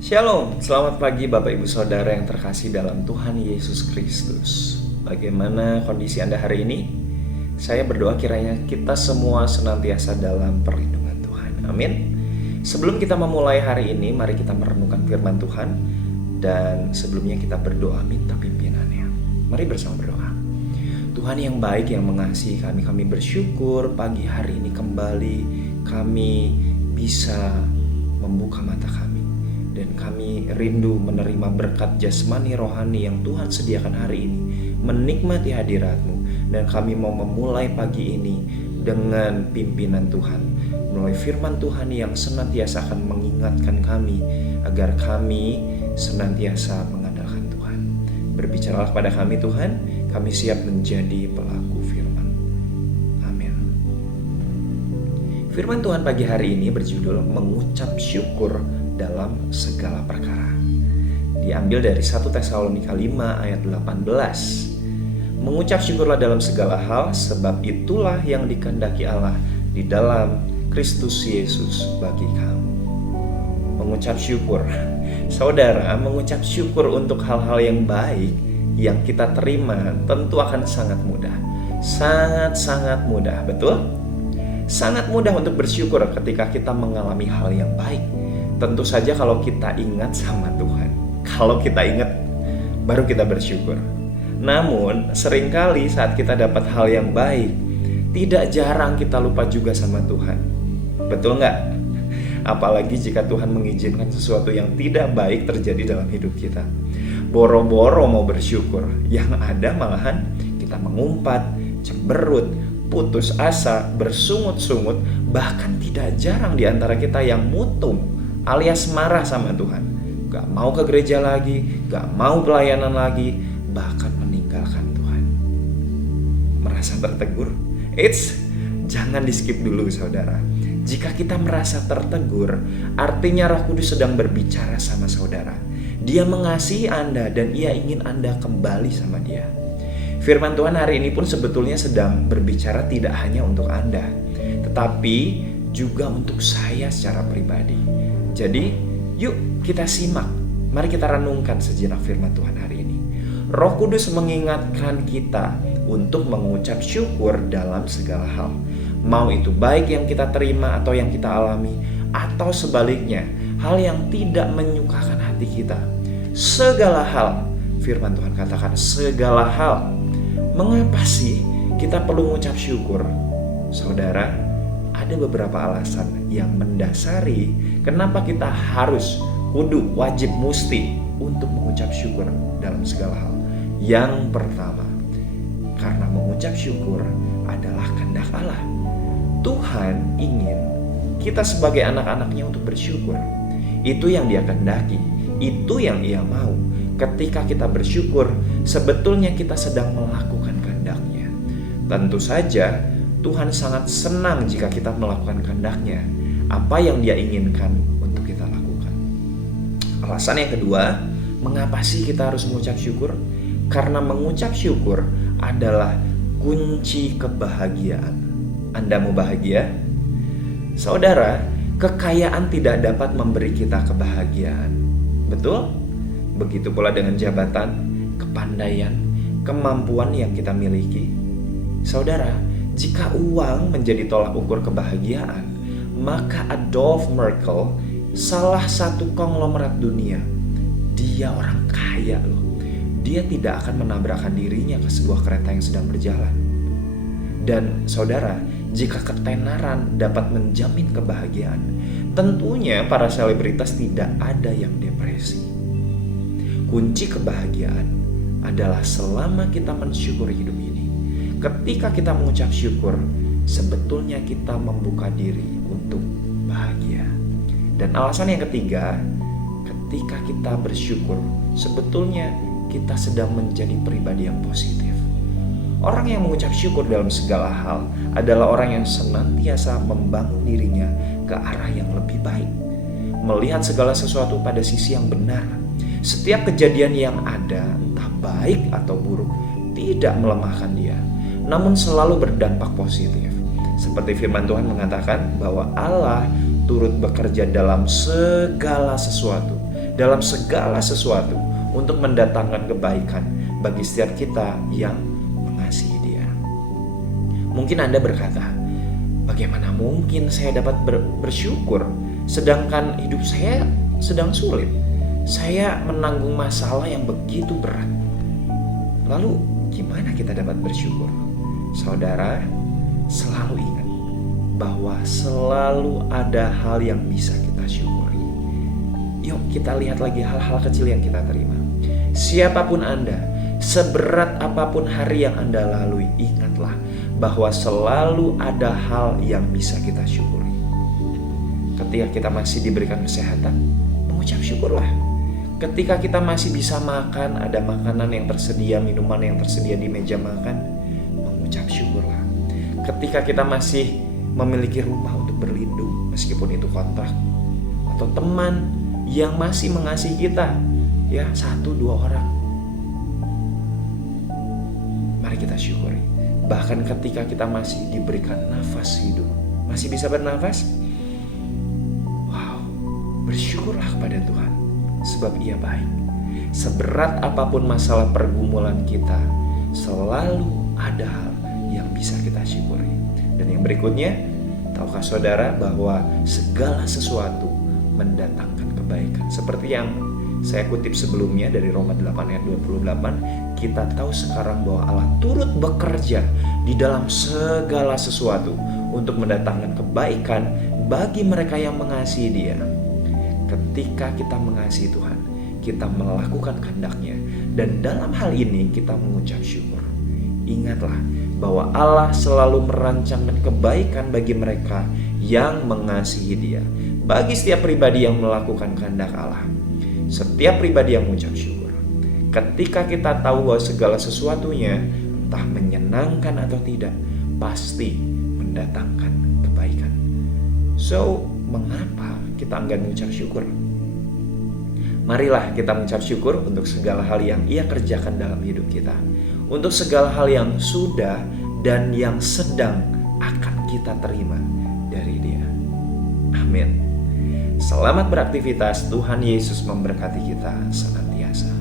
Shalom, selamat pagi Bapak Ibu Saudara yang terkasih dalam Tuhan Yesus Kristus. Bagaimana kondisi Anda hari ini? Saya berdoa kiranya kita semua senantiasa dalam perlindungan Tuhan. Amin. Sebelum kita memulai hari ini, mari kita merenungkan firman Tuhan. Dan sebelumnya kita berdoa minta pimpinannya. Mari bersama berdoa. Tuhan yang baik, yang mengasihi kami bersyukur pagi hari ini kembali kami bisa membuka mata kami. Dan kami rindu menerima berkat jasmani rohani yang Tuhan sediakan hari ini, menikmati hadirat-Mu. Dan kami mau memulai pagi ini dengan pimpinan Tuhan, melalui firman Tuhan yang senantiasa akan mengingatkan kami agar kami senantiasa mengandalkan Tuhan. Berbicaralah kepada kami Tuhan, kami siap menjadi pelaku firman. Amin. Firman Tuhan pagi hari ini berjudul mengucap syukur dalam segala perkara. Diambil dari 1 Tesalonika 5 ayat 18. Mengucap syukurlah dalam segala hal, sebab itulah yang dikehendaki Allah di dalam Kristus Yesus bagi kamu. Mengucap syukur. Saudara, mengucap syukur untuk hal-hal yang baik yang kita terima tentu akan sangat mudah. Sangat-sangat mudah, betul? Sangat mudah untuk bersyukur ketika kita mengalami hal yang baik. Tentu saja kalau kita ingat sama Tuhan. Kalau kita ingat, baru kita bersyukur. Namun, seringkali saat kita dapat hal yang baik, tidak jarang kita lupa juga sama Tuhan. Betul nggak? Apalagi jika Tuhan mengizinkan sesuatu yang tidak baik terjadi dalam hidup kita. Boro-boro mau bersyukur, yang ada malahan kita mengumpat, cemberut, putus asa, bersungut-sungut. Bahkan tidak jarang di antara kita yang mutung alias marah sama Tuhan. Gak mau ke gereja lagi, gak mau pelayanan lagi, bahkan meninggalkan Tuhan. Merasa tertegur? Jangan di skip dulu saudara. Jika kita merasa tertegur, artinya Roh Kudus sedang berbicara sama saudara. Dia mengasihi Anda dan Ia ingin Anda kembali sama Dia. Firman Tuhan hari ini pun sebetulnya sedang berbicara tidak hanya untuk Anda, tetapi juga untuk saya secara pribadi. Jadi, yuk kita simak. Mari kita renungkan sejenak firman Tuhan hari ini. Roh Kudus mengingatkan kita untuk mengucap syukur dalam segala hal. Mau itu baik yang kita terima atau yang kita alami, atau sebaliknya, hal yang tidak menyukakan hati kita. Segala hal, firman Tuhan katakan segala hal. Mengapa sih kita perlu mengucap syukur? Saudara, ada beberapa alasan yang mendasari kenapa kita harus, kudu, wajib, musti untuk mengucap syukur dalam segala hal. Yang pertama, karena mengucap syukur adalah kehendak Allah. Tuhan ingin kita sebagai anak-anaknya untuk bersyukur. Itu yang Dia kehendaki, itu yang Ia mau. Ketika kita bersyukur, sebetulnya kita sedang melakukan kehendak-Nya. Tentu saja Tuhan sangat senang jika kita melakukan kehendak-Nya, apa yang Dia inginkan untuk kita lakukan. Alasan yang kedua, mengapa sih kita harus mengucap syukur? Karena mengucap syukur adalah kunci kebahagiaan. Anda mau bahagia? Saudara, kekayaan tidak dapat memberi kita kebahagiaan. Betul? Begitu pula dengan jabatan, kepandaian, kemampuan yang kita miliki. Saudara, jika uang menjadi tolak ukur kebahagiaan, maka Adolf Merkel, salah satu konglomerat dunia, dia orang kaya loh. Dia tidak akan menabrakkan dirinya ke sebuah kereta yang sedang berjalan. Dan saudara, jika ketenaran dapat menjamin kebahagiaan, tentunya para selebritas tidak ada yang depresi. Kunci kebahagiaan adalah selama kita mensyukuri hidup ini. Ketika kita mengucap syukur, sebetulnya kita membuka diri untuk bahagia. Dan alasan yang ketiga, ketika kita bersyukur, sebetulnya kita sedang menjadi pribadi yang positif. Orang yang mengucap syukur dalam segala hal adalah orang yang senantiasa membangun dirinya ke arah yang lebih baik. Melihat segala sesuatu pada sisi yang benar. Setiap kejadian yang ada, entah baik atau buruk, tidak melemahkan dia, namun selalu berdampak positif. Seperti firman Tuhan mengatakan bahwa Allah turut bekerja dalam segala sesuatu dalam segala sesuatu untuk mendatangkan kebaikan bagi setiap kita yang mengasihi Dia. Mungkin Anda berkata, bagaimana mungkin saya dapat bersyukur sedangkan hidup saya sedang sulit? Saya menanggung masalah yang begitu berat. Lalu gimana kita dapat bersyukur? Saudara, selalu ingat bahwa selalu ada hal yang bisa kita syukuri. Yuk kita lihat lagi hal-hal kecil yang kita terima. Siapapun Anda, seberat apapun hari yang Anda lalui, ingatlah bahwa selalu ada hal yang bisa kita syukuri. Ketika kita masih diberikan kesehatan, mengucap syukurlah. Ketika kita masih bisa makan, ada makanan yang tersedia, minuman yang tersedia di meja makan, mengucap syukurlah. Ketika kita masih memiliki rumah untuk berlindung, meskipun itu kontrak, atau teman yang masih mengasihi kita, ya 1-2 orang, mari kita syukuri. Bahkan ketika kita masih diberikan nafas hidup, masih bisa bernafas, wow, bersyukurlah kepada Tuhan, sebab Ia baik. Seberat apapun masalah pergumulan kita, selalu ada hal yang bisa kita syukuri. Dan yang berikutnya, tahukah saudara bahwa segala sesuatu mendatangkan kebaikan. Seperti yang saya kutip sebelumnya dari Roma 8 ayat 28, kita tahu sekarang bahwa Allah turut bekerja di dalam segala sesuatu untuk mendatangkan kebaikan bagi mereka yang mengasihi Dia. Ketika kita mengasihi Tuhan, kita melakukan kehendak-Nya, dan dalam hal ini kita mengucap syukur. Ingatlah bahwa Allah selalu merancangkan kebaikan bagi mereka yang mengasihi Dia. Bagi setiap pribadi yang melakukan kehendak Allah, setiap pribadi yang mengucap syukur, ketika kita tahu bahwa segala sesuatunya, entah menyenangkan atau tidak, pasti mendatangkan kebaikan. So, mengapa kita enggan mengucap syukur? Marilah kita mengucap syukur untuk segala hal yang Ia kerjakan dalam hidup kita, untuk segala hal yang sudah dan yang sedang akan kita terima dari Dia. Amin. Selamat beraktivitas. Tuhan Yesus memberkati kita senantiasa.